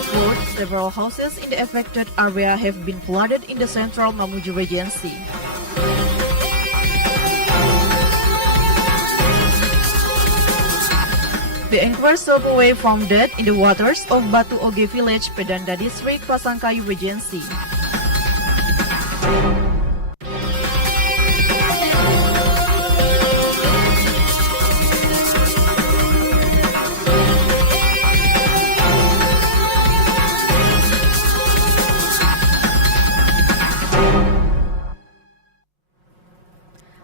flood, several houses in the affected area have been flooded in the central Mamuju Regency. The anchor swept away from dead in the waters of Batu Oge village, Pedanda district, Pasangkayu Regency.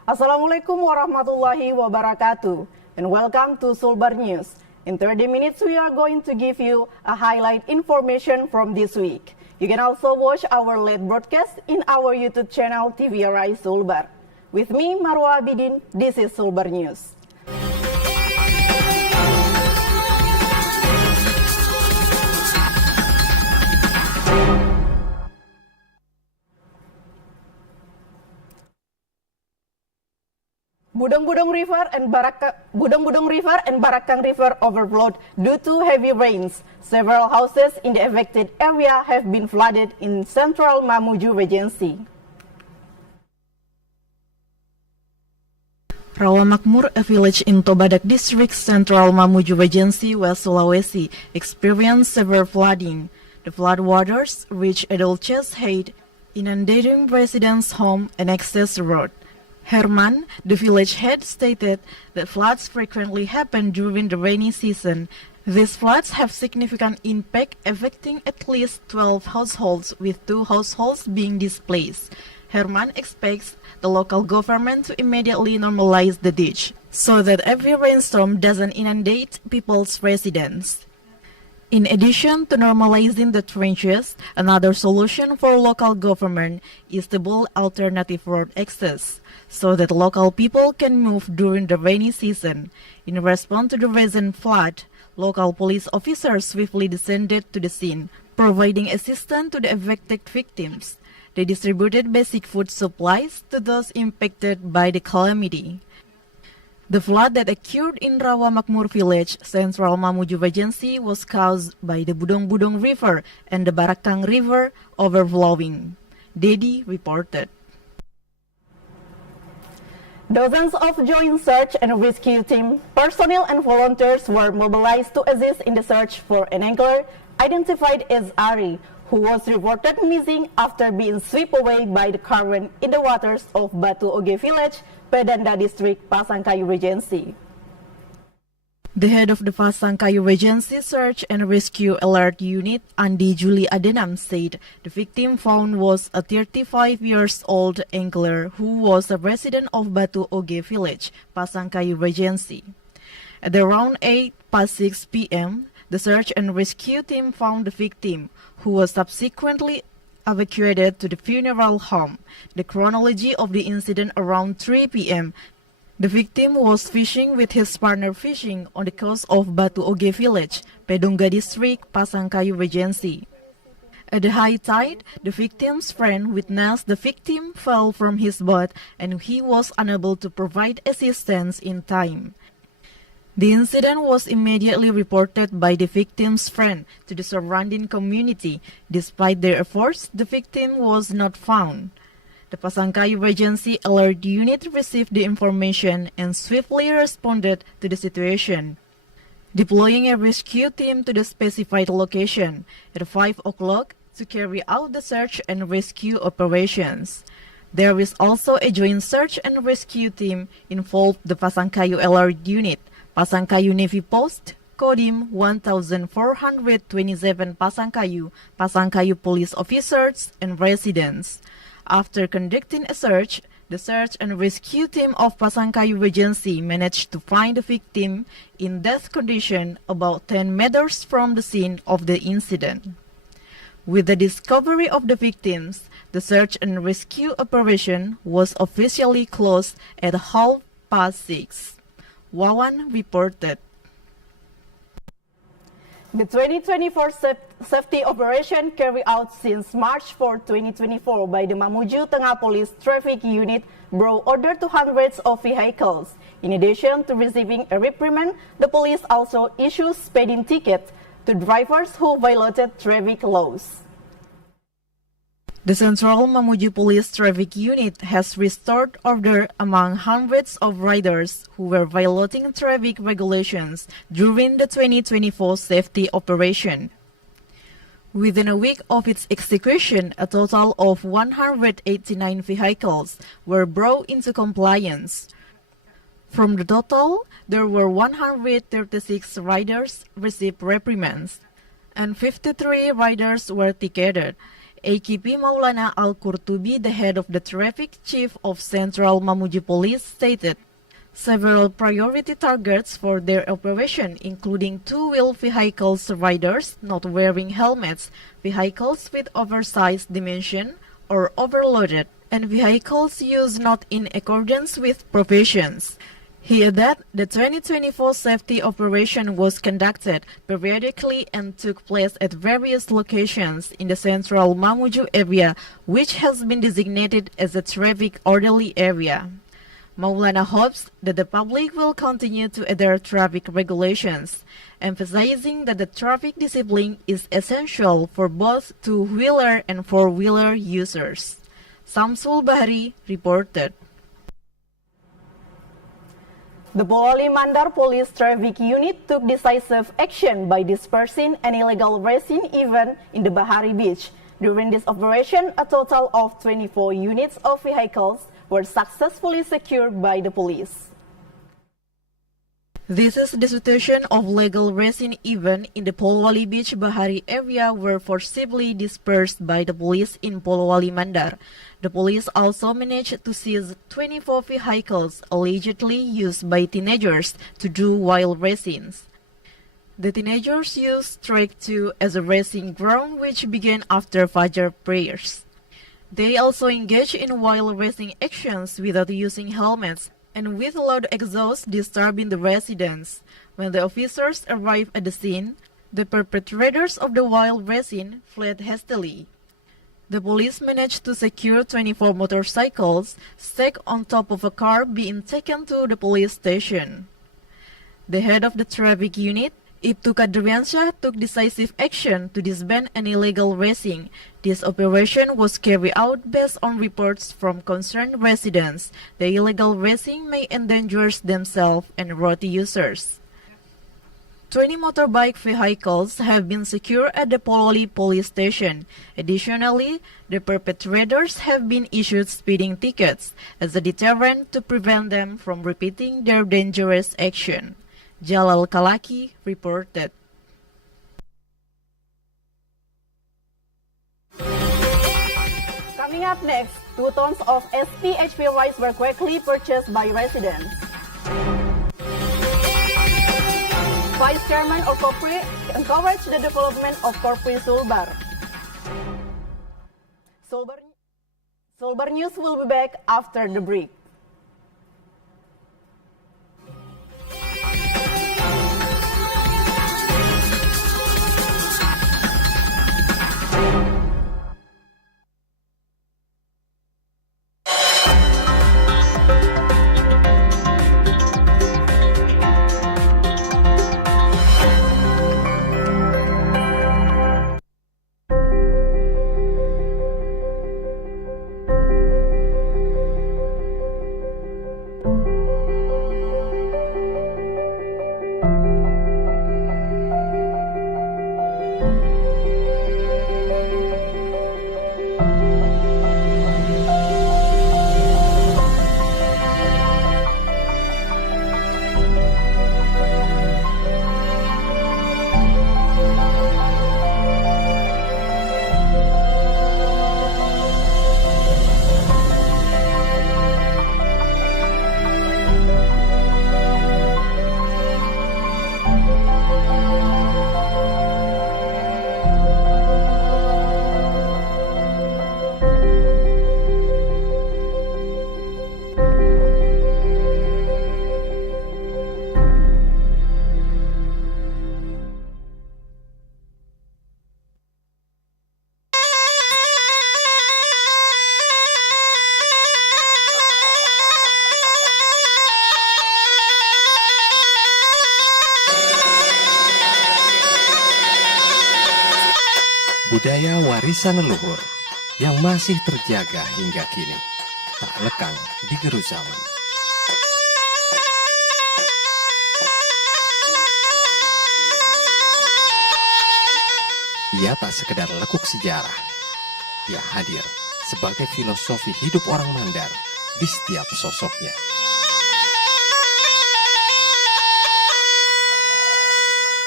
Assalamualaikum warahmatullahi wabarakatuh, and welcome to Sulbar News. In 30 minutes, we are going to give you a highlight information from this week. You can also watch our live broadcast in our YouTube channel TVRI Sulbar. With me, Marwa Abidin, this is Sulbar News. Budong-Budong River and Barakang River overflowed due to heavy rains. Several houses in the affected area have been flooded in central Mamuju Regency. Rawamakmur, a village in Tobadak district, central Mamuju Regency, West Sulawesi, experienced severe flooding. The floodwaters reached adult chest height, inundating residents' home and access road. Herman, the village head, stated that floods frequently happen during the rainy season. These floods have significant impact, affecting at least 12 households, with 2 households being displaced. Herman expects the local government to immediately normalize the ditch, so that every rainstorm doesn't inundate people's residence. In addition to normalizing the trenches, another solution for local government is to build alternative road access, so that local people can move during the rainy season. In response to the recent flood, local police officers swiftly descended to the scene, providing assistance to the affected victims. They distributed basic food supplies to those impacted by the calamity. The flood that occurred in Rawamakmur village, central Mamuju Regency, was caused by the Budong-Budong River and the Barakang River overflowing. Dedi reported. Dozens of joint search and rescue team personnel and volunteers were mobilized to assist in the search for an angler identified as Ari, who was reported missing after being swept away by the current in the waters of Batu Oge village, Pedanda district, Pasangkayu Regency. The head of the Pasangkayu Regency Search and Rescue Alert Unit, Andi Juli Adenam, said the victim found was a 35-year-old angler who was a resident of Batu Oge village, Pasangkayu Regency. At around 8:06 p.m., the search and rescue team found the victim, who was subsequently evacuated to the funeral home. The chronology of the incident: around 3 p.m., the victim was fishing with his partner fishing on the coast of Batu Oge village, Pedongga district, Pasangkayu Regency. At the high tide, the victim's friend witnessed the victim fell from his boat and he was unable to provide assistance in time. The incident was immediately reported by the victim's friend to the surrounding community. Despite their efforts, the victim was not found. The Pasangkayu Regency Alert Unit received the information and swiftly responded to the situation, deploying a rescue team to the specified location at 5 o'clock to carry out the search and rescue operations. There is also a joint search and rescue team involved the Pasangkayu Alert Unit, Pasangkayu Navy Post, Kodim 1427 Pasangkayu, Pasangkayu police officers and residents. After conducting a search, the search and rescue team of Pasangkayu Regency managed to find the victim in death condition about 10 meters from the scene of the incident. With the discovery of the victims, the search and rescue operation was officially closed at 6:30. Wawan reported. The 2024 safety operation carried out since March 4, 2024 by the Mamuju Tengah Police Traffic Unit brought order to hundreds of vehicles. In addition to receiving a reprimand, the police also issued speeding tickets. to drivers who violated traffic laws. The Central Mamuju Police Traffic Unit has restored order among hundreds of riders who were violating traffic regulations during the 2024 safety operation. Within a week of its execution, a total of 189 vehicles were brought into compliance. From the total, there were 136 riders received reprimands, and 53 riders were ticketed. AKP Maulana Al-Qurtubi, the head of the traffic chief of Central Mamuju Police, stated several priority targets for their operation, including two-wheel vehicles riders not wearing helmets, vehicles with oversized dimension or overloaded, and vehicles used not in accordance with provisions. He added the 2024 safety operation was conducted periodically and took place at various locations in the central Mamuju area, which has been designated as a traffic orderly area. Maulana hopes that the public will continue to adhere traffic regulations, emphasizing that the traffic discipline is essential for both two-wheeler and four-wheeler users. Sulbar reported. The Polowali Mandar Police Traffic Unit took decisive action by dispersing an illegal racing event in the Bahari Beach. During this operation, a total of 24 units of vehicles were successfully secured by the police. This is the situation of legal racing event in the Polowali Beach Bahari area were forcibly dispersed by the police in Polowali Mandar. The police also managed to seize 24 vehicles allegedly used by teenagers to do wild racings. The teenagers used Track 2 as a racing ground which began after Fajr prayers. They also engaged in wild racing actions without using helmets and with loud exhaust disturbing the residents. When the officers arrived at the scene, the perpetrators of the wild racing fled hastily. The police managed to secure 24 motorcycles stacked on top of a car being taken to the police station. The head of the traffic unit, Ibtu Kadriansyah, took decisive action to disband an illegal racing. This operation was carried out based on reports from concerned residents. The illegal racing may endanger themselves and road users. 20 motorbike vehicles have been secured at the Polowali police station. Additionally, the perpetrators have been issued speeding tickets as a deterrent to prevent them from repeating their dangerous action. Jalal Kalaki reported. Coming up next, 2 tons of SPHP rice were quickly purchased by residents. Vice Chairman of Korpri encouraged the development of Korpri Sulbar. Sulbar News will be back after the break. Budaya warisan leluhur yang masih terjaga hingga kini, tak lekang di gerus zaman. Ia tak sekedar lekuk sejarah, ia hadir sebagai filosofi hidup orang Mandar di setiap sosoknya.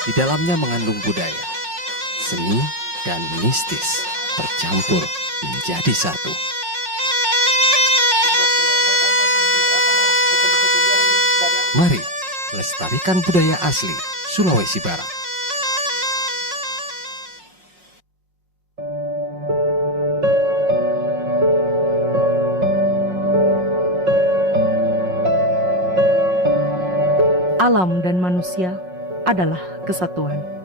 Di dalamnya mengandung budaya, seni, dan mistis bercampur menjadi satu. Mari lestarikan budaya asli Sulawesi Barat. Alam dan manusia adalah kesatuan.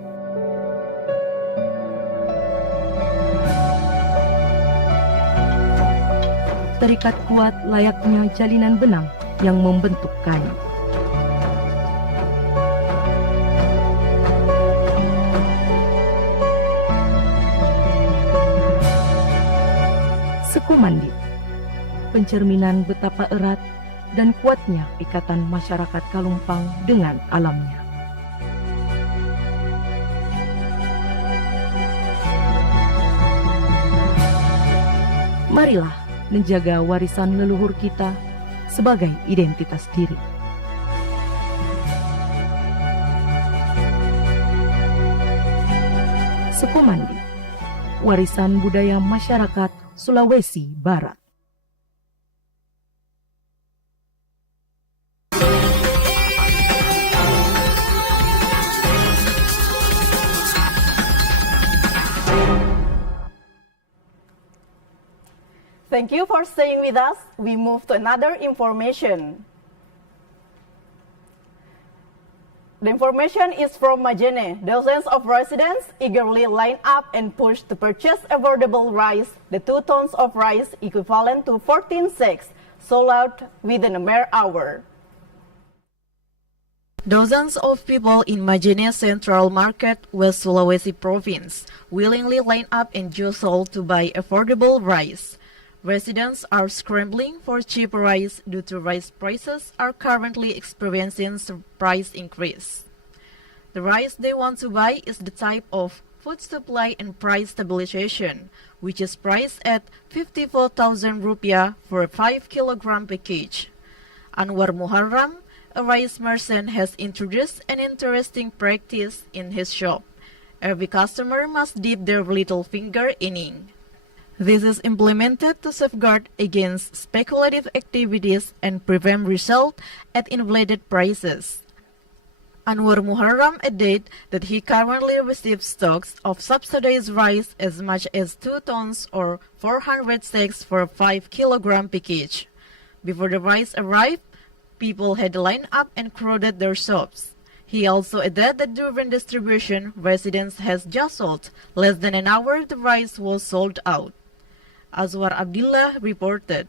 Terikat kuat layaknya jalinan benang yang membentuk kain. Sekumandi, pencerminan betapa erat dan kuatnya ikatan masyarakat Kalumpang dengan alamnya. Marilah menjaga warisan leluhur kita sebagai identitas diri. Sekumandi, warisan budaya masyarakat Sulawesi Barat. Thank you for staying with us. We move to another information. The information is from Majene. Dozens of residents eagerly line up and push to purchase affordable rice, the 2 tons of rice equivalent to 14 sacks, sold out within a mere hour. Dozens of people in Majene Central Market, West Sulawesi Province, willingly line up and jostle to buy affordable rice. Residents are scrambling for cheap rice due to rice prices are currently experiencing price increase. The rice they want to buy is the type of food supply and price stabilization, which is priced at 54,000 rupiah for a 5 kilogram package. Anwar Muharram, a rice merchant, has introduced an interesting practice in his shop. Every customer must dip their little finger in ink. This is implemented to safeguard against speculative activities and prevent result at inflated prices. Anwar Muharram added that he currently receives stocks of subsidized rice as much as 2 tons or 400 sacks for a 5 kilogram package. Before the rice arrived, people had lined up and crowded their shops. He also added that during distribution, residents has jostled. Less than an hour, the rice was sold out. Azwar Abdillah reported.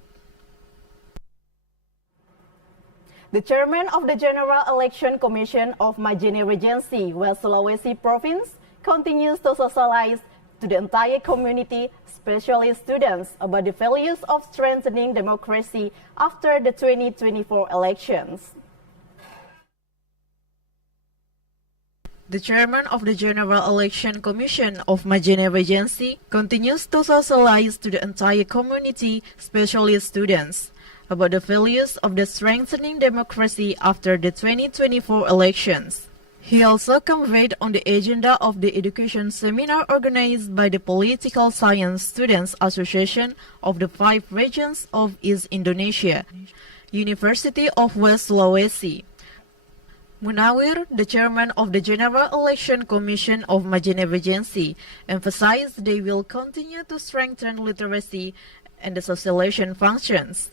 The chairman of the General Election Commission of Majene Regency, West Sulawesi Province, continues to socialize to the entire community, especially students, about the values of strengthening democracy after the 2024 elections. The chairman of the General Election Commission of Majene Regency continues to socialize to the entire community, especially students, about the values of the strengthening democracy after the 2024 elections. He also conveyed on the agenda of the education seminar organized by the Political Science Students Association of the 5 regions of East Indonesia, University of West Sulawesi. Munawir, the chairman of the General Election Commission of Majene Regency, emphasized they will continue to strengthen literacy and the socialization functions.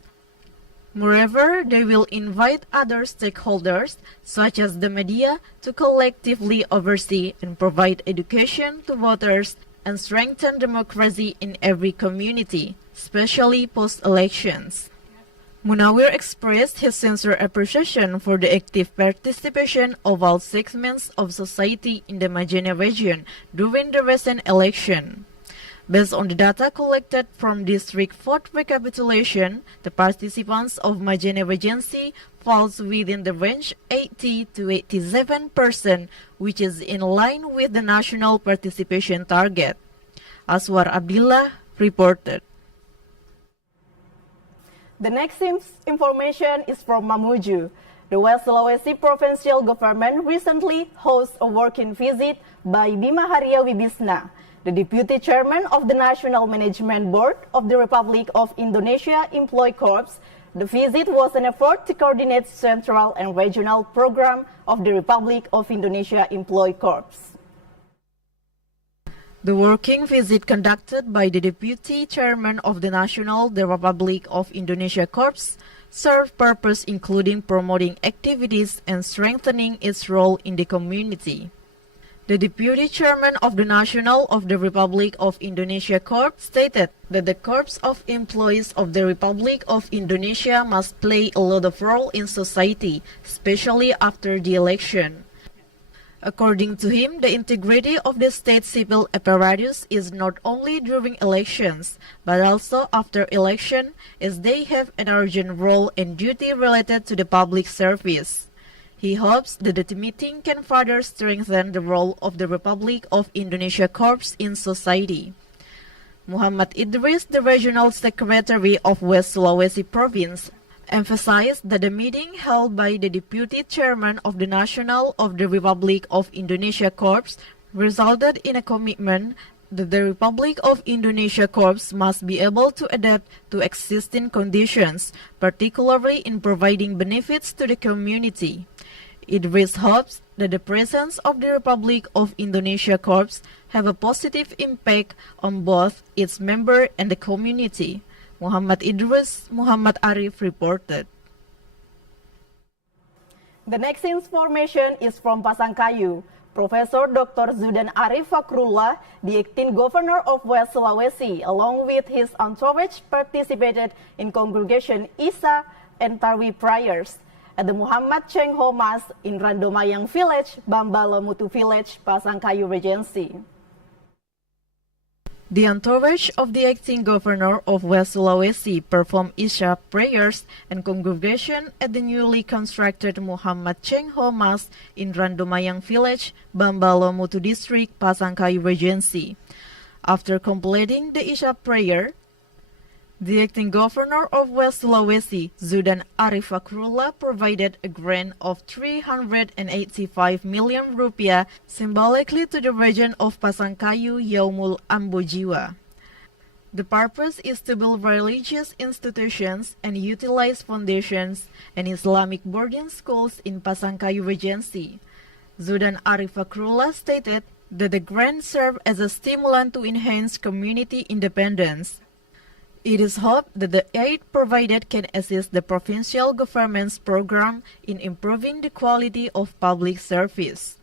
Moreover, they will invite other stakeholders, such as the media, to collectively oversee and provide education to voters and strengthen democracy in every community, especially post-elections. Munawir expressed his sincere appreciation for the active participation of all segments of society in the Majene region during the recent election. Based on the data collected from district vote recapitulation, the participants of Majene Regency falls within the range 80 to 87%, which is in line with the national participation target. Aswar Abdillah reported. The next information is from Mamuju. The West Sulawesi provincial government recently hosted a working visit by Bima Haria Wibisna, the Deputy Chairman of the National Management Board of the Republic of Indonesia Employee Corps. The visit was an effort to coordinate central and regional program of the Republic of Indonesia Employee Corps. The working visit conducted by the Deputy Chairman of the Republic of Indonesia Corps served purpose including promoting activities and strengthening its role in the community. The Deputy Chairman of the Republic of Indonesia Corps stated that the Corps of Employees of the Republic of Indonesia must play a lot of role in society, especially after the election. According to him, the integrity of the state civil apparatus is not only during elections, but also after election, as they have an urgent role and duty related to the public service. He hopes that the meeting can further strengthen the role of the Republic of Indonesia Corps in society. Muhammad Idris, the Regional Secretary of West Sulawesi Province, emphasized that the meeting held by the Deputy Chairman of the Republic of Indonesia Corps resulted in a commitment that the Republic of Indonesia Corps must be able to adapt to existing conditions, particularly in providing benefits to the community. Idris hopes that the presence of the Republic of Indonesia Corps have a positive impact on both its member and the community. Muhammad Idris, Muhammad Arif reported. The next information is from Pasangkayu. Professor Dr. Zudan Arif Fakrullah, the acting governor of West Sulawesi, along with his entourage, participated in congregation Isa and Tarwi prayers at the Muhammad Cheng Ho Mas in Randomayang Village, Bambalamutu Village, Pasangkayu Regency. The entourage of the acting governor of West Sulawesi performed Isha prayers and congregation at the newly constructed Muhammad Cheng Ho Mas in Randomayang Village, Bambalamutu District, Pasangkayu Regency. After completing the Isha prayer, the acting governor of West Sulawesi, Zudan Arif Fakrullah, provided a grant of 385 million rupiah symbolically to the region of Pasangkayu Yaumul Ambojiwa. The purpose is to build religious institutions and utilize foundations and Islamic boarding schools in Pasangkayu Regency. Zudan Arif Fakrullah stated that the grant served as a stimulant to enhance community independence. It is hoped that the aid provided can assist the provincial government's program in improving the quality of public service.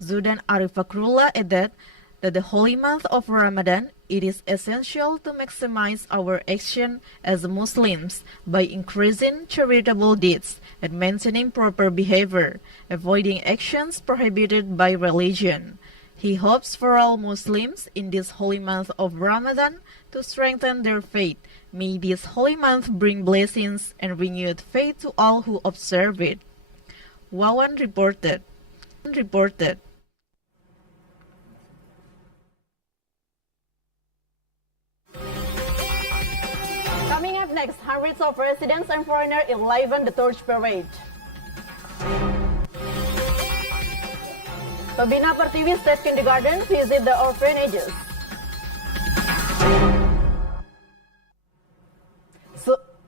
Zudan Arif Fakrullah added that the holy month of Ramadan, it is essential to maximize our action as Muslims by increasing charitable deeds and maintaining proper behavior, avoiding actions prohibited by religion. He hopes for all Muslims in this holy month of Ramadan to strengthen their faith. May this holy month bring blessings and renewed faith to all who observe it. Wawan reported. Coming up next, hundreds of residents and foreigners enliven the Torch Parade. Pembina Pertiwi State Kindergarten visit the orphanages.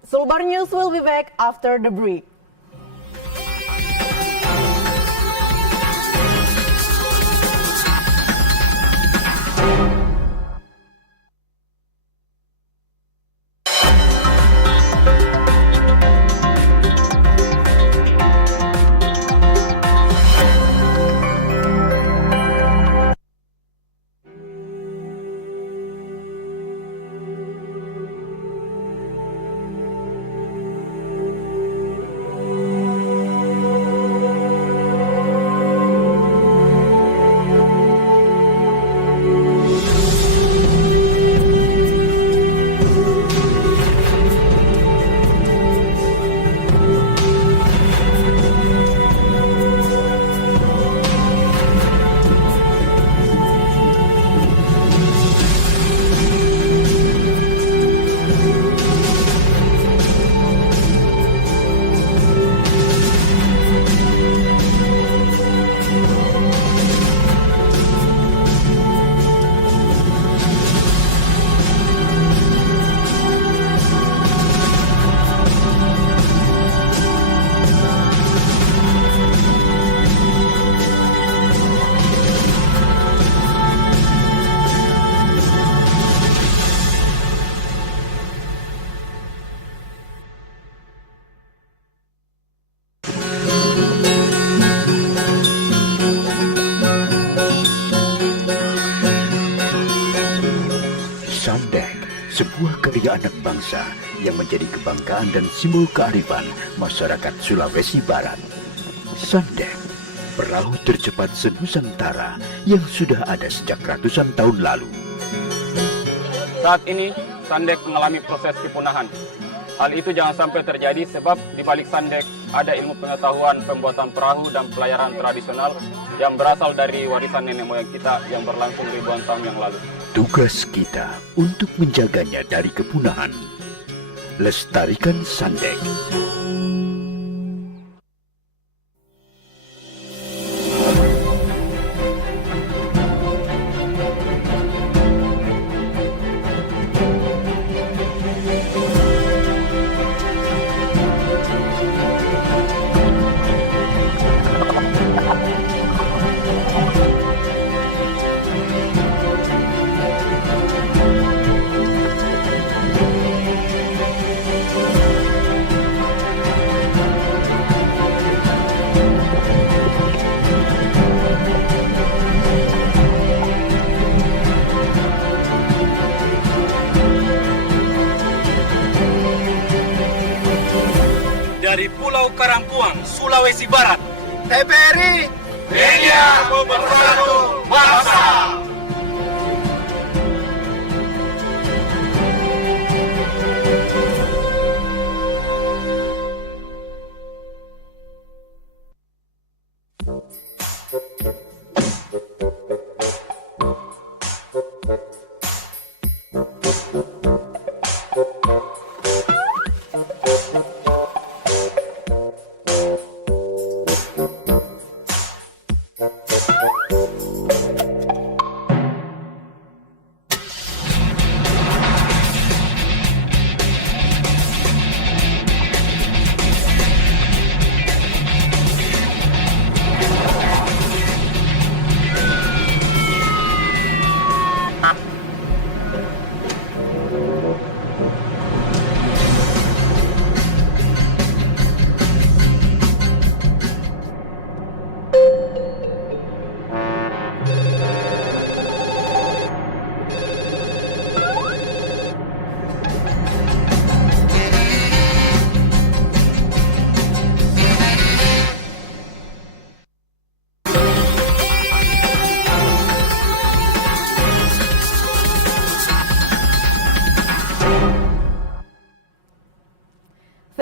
Sulbar News will be back after the break. budaya anak bangsa yang menjadi kebanggaan dan simbol kearifan masyarakat Sulawesi Barat. Sandek, perahu tercepat senusantara yang sudah ada sejak ratusan tahun lalu. Saat ini, Sandek mengalami proses kepunahan. Hal itu jangan sampai terjadi sebab di balik Sandek ada ilmu pengetahuan pembuatan perahu dan pelayaran tradisional yang berasal dari warisan nenek moyang kita yang berlangsung ribuan tahun yang lalu. Tugas kita untuk menjaganya dari kepunahan. Lestarikan Sandek. Dari Pulau Karampuang, Sulawesi Barat, TVRI Media Pemersatu Bangsa.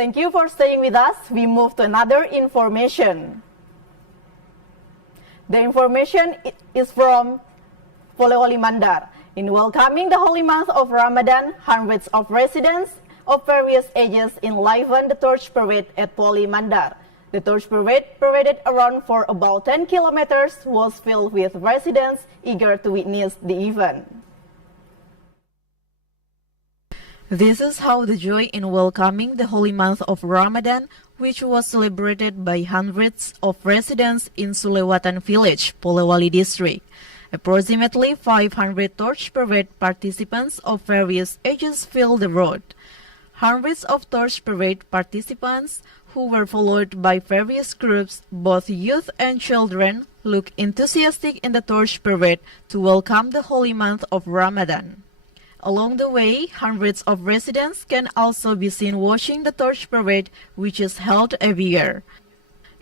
Thank you for staying with us. We move to another information. The information is from Polewali Mandar. In welcoming the holy month of Ramadan, hundreds of residents of various ages enlivened the torch parade at Poli Mandar. The torch parade, paraded around for about 10 kilometers, was filled with residents eager to witness the event. This is how the joy in welcoming the holy month of Ramadan, which was celebrated by hundreds of residents in Sulawatan village, Polewali district. Approximately 500 torch parade participants of various ages filled the road. Hundreds of torch parade participants, who were followed by various groups, both youth and children, looked enthusiastic in the torch parade to welcome the holy month of Ramadan. Along the way, hundreds of residents can also be seen watching the torch parade, which is held every year.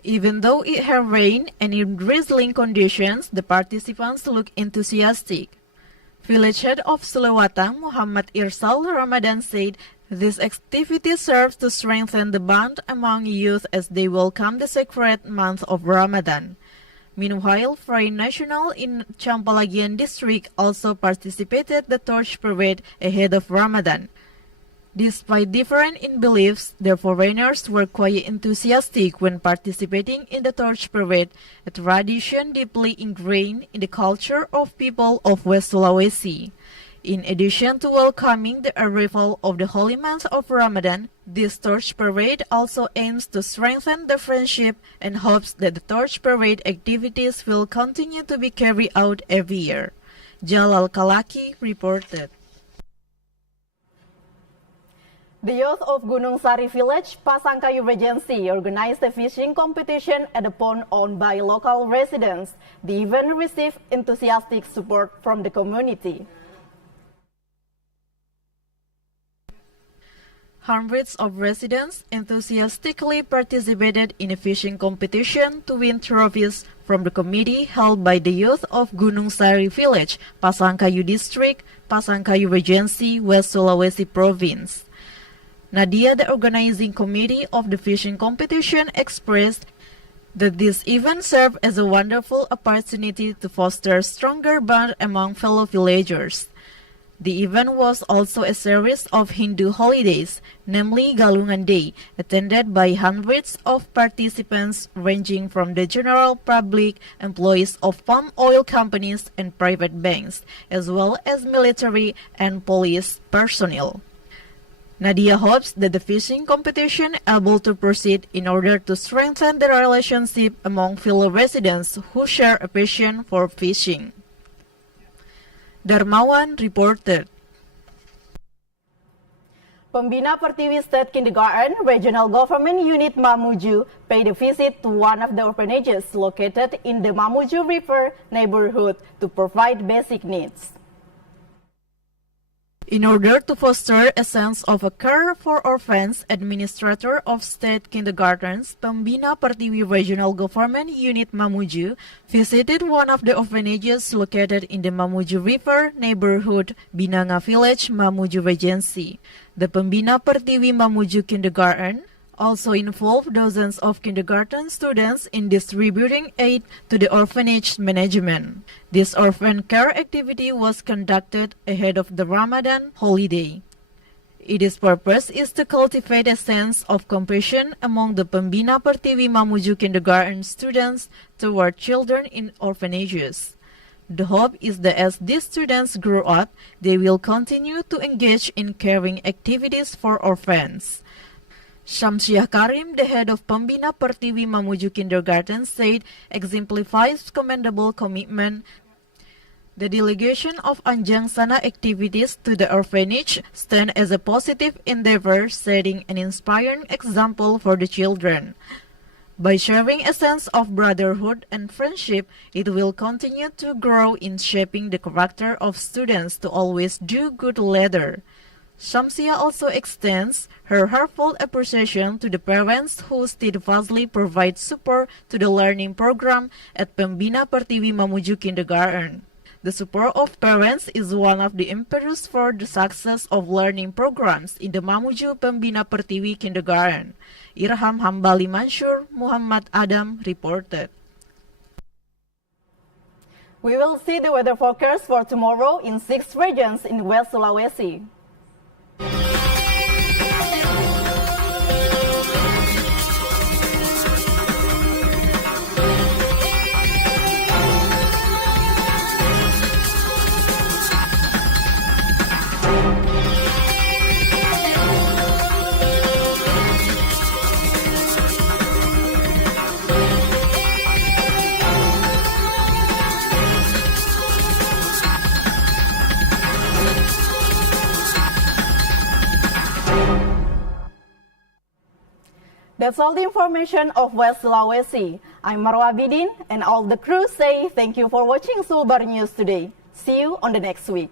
Even though it had rained and in drizzling conditions, the participants look enthusiastic. Village head of Sulawatan, Muhammad Irsal Ramadan, said this activity serves to strengthen the bond among youth as they welcome the sacred month of Ramadan. Meanwhile, Front National in Campalagian district also participated the torch parade ahead of Ramadan. Despite different in beliefs, the foreigners were quite enthusiastic when participating in the torch parade, a tradition deeply ingrained in the culture of people of West Sulawesi. In addition to welcoming the arrival of the holy month of Ramadan, this torch parade also aims to strengthen the friendship and hopes that the torch parade activities will continue to be carried out every year. Jalal Kalaki reported. The youth of Gunung Sari village, Pasangkayu Regency, organized a fishing competition at a pond owned by local residents. The event received enthusiastic support from the community. Hundreds of residents enthusiastically participated in a fishing competition to win trophies from the committee held by the youth of Gunung Sari Village, Pasangkayu District, Pasangkayu Regency, West Sulawesi Province. Nadia, the organizing committee of the fishing competition, expressed that this event served as a wonderful opportunity to foster stronger bond among fellow villagers. The event was also a series of Hindu holidays, namely Galungan Day, attended by hundreds of participants ranging from the general public, employees of palm oil companies and private banks, as well as military and police personnel. Nadia hopes that the fishing competition able to proceed in order to strengthen the relationship among fellow residents who share a passion for fishing. Darmawan reported. Pembina Pertiwi State Kindergarten Regional Government Unit Mamuju paid a visit to one of the orphanages located in the Mamuju River neighborhood to provide basic needs. In order to foster a sense of care for orphans, Administrator of State Kindergartens, Pembina Pertiwi Regional Government Unit Mamuju, visited one of the orphanages located in the Mamuju River neighborhood, Binanga Village, Mamuju Regency. The Pembina Pertiwi Mamuju Kindergarten also involved dozens of kindergarten students in distributing aid to the orphanage management. This orphan care activity was conducted ahead of the Ramadan holiday. Its purpose is to cultivate a sense of compassion among the Pembina Pertiwi Mamuju kindergarten students toward children in orphanages. The hope is that as these students grow up, they will continue to engage in caring activities for orphans. Shamsiah Karim, the head of Pembina Pertiwi Mamuju Kindergarten, said exemplifies commendable commitment. The delegation of Anjang Sana activities to the orphanage stand as a positive endeavor, setting an inspiring example for the children. By sharing a sense of brotherhood and friendship, it will continue to grow in shaping the character of students to always do good later. Shamsiah also extends her heartfelt appreciation to the parents who steadfastly provide support to the learning program at Pembina Pertiwi Mamuju Kindergarten. The support of parents is one of the impetus for the success of learning programs in the Mamuju Pembina Pertiwi Kindergarten. Irham Hambali Mansur, Muhammad Adam reported. We will see the weather forecast for tomorrow in 6 regions in West Sulawesi. That's all the information of West Sulawesi. I'm Marwa Bidin and all the crew say thank you for watching Sulbar News today. See you on the next week.